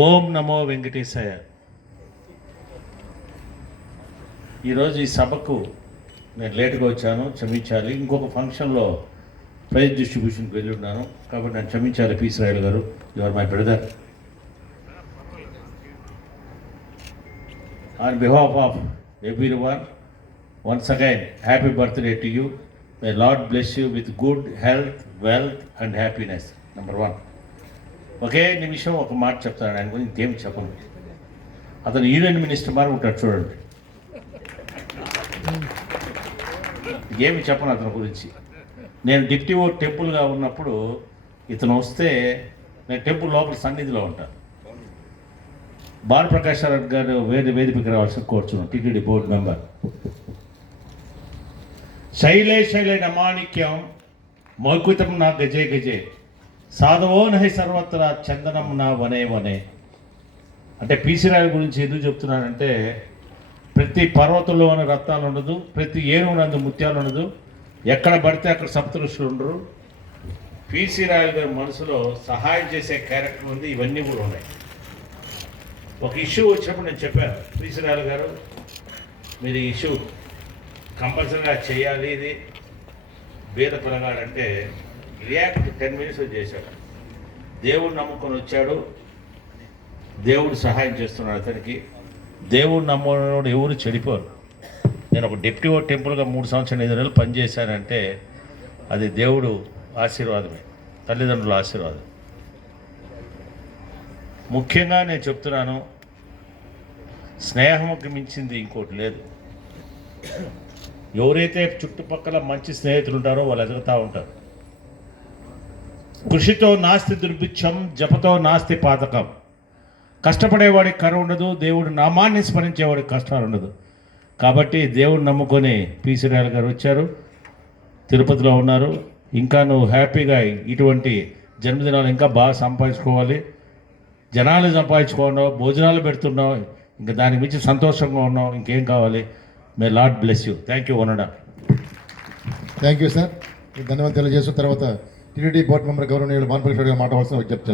ఓం నమో వెంకటేశాయ. ఈరోజు ఈ సభకు నేను లేట్గా వచ్చాను, క్షమించాలి. ఇంకొక ఫంక్షన్లో ప్రైజ్ డిస్ట్రిబ్యూషన్కి వెళ్ళి ఉన్నాను కాబట్టి నేను క్షమించాలి. పి. శ్రాయుడు గారు, you are my brother. On behalf of everyone, once again happy birthday to you. May Lord bless you with good health, wealth and happiness. Number 1. ఒకే నిమిషం ఒక మాట చెప్తాను, ఆయన గురించి ఇంకేం చెప్పను. అతను యూనియన్ మినిస్టర్ మారి ఉంటాడు చూడండి, ఏమి చెప్పను అతని గురించి. నేను డిప్టీ ఓ టెంపుల్గా ఉన్నప్పుడు ఇతను వస్తే నేను టెంపుల్ లోపల సన్నిధిలో ఉంటాను. భానుప్రకాష్ రావు గారు వేదికకి రావాల్సిన కోరుచున్నాను, టీటీడీ బోర్డు మెంబర్. శైలే శైలే నమాణిక్యం మౌకుతం నా గజే గజే సాధవో నహి సర్వత్రా చందనం నా వనే వనే. అంటే పీసీ రాయల గురించి ఎందుకు చెప్తున్నానంటే, ప్రతి పర్వతంలోని రత్నాలు ఉండదు, ప్రతి ఏనుగునందు ముత్యాలు ఉండదు, ఎక్కడ పడితే అక్కడ సప్తఋషులు ఉండరు. పీసీ రాయల గారి మనసులో సహాయం చేసే క్యారెక్టర్ ఉంది, ఇవన్నీ కూడా ఉన్నాయి. ఒక ఇష్యూ వచ్చినప్పుడు నేను చెప్పాను, పీసీ రాయల గారు మీరు ఈ ఇష్యూ కంపల్సరీగా చేయాలి, ఇది బీద పిల్లగాడంటే రియాక్ట్ 10 minutes చేశాడు. దేవుడు నమ్ముకొని వచ్చాడు, దేవుడు సహాయం చేస్తున్నాడు అతనికి. దేవుడు నమ్మడు ఎవరు చెడిపోరు. నేను ఒక డిప్టీ ఓ టెంపుల్గా 3 సంవత్సరాలు 5 నెలలు పనిచేశానంటే అది దేవుడు ఆశీర్వాదమే, తల్లిదండ్రుల ఆశీర్వాదం. ముఖ్యంగా నేను చెప్తున్నాను, స్నేహంకి మించింది ఇంకోటి లేదు. ఎవరైతే చుట్టుపక్కల మంచి స్నేహితులు ఉంటారో వాళ్ళు ఎదుగుతూ ఉంటారు. కృషితో నాస్తి దుర్భిక్షం, జపతో నాస్తి పాతకం. కష్టపడేవాడికి కరువు ఉండదు, దేవుడు నామాన్ని స్మరించేవాడికి కష్టాలు ఉండదు. కాబట్టి దేవుడు నమ్ముకొని పి. శ్రాయుడు గారు వచ్చారు, తిరుపతిలో ఉన్నారు. ఇంకా నువ్వు హ్యాపీగా ఇటువంటి జన్మదినాలు ఇంకా బాగా సంపాదించుకోవాలి, జనాలు సంపాదించుకున్నావు, భోజనాలు పెడుతున్నావు, ఇంకా దానికి మించి సంతోషంగా ఉన్నావు, ఇంకేం కావాలి. May lord bless you. Thank you వనడా. Thank you sir. ధన్యవాదాలు తెలియజేసిన తర్వాత టీటీడీ బోర్డు మెంబర్ గౌరవనీయులు భానుప్రకాష్ రావు గారు మాట్లాడాల్సిన విజ్ఞప్తి.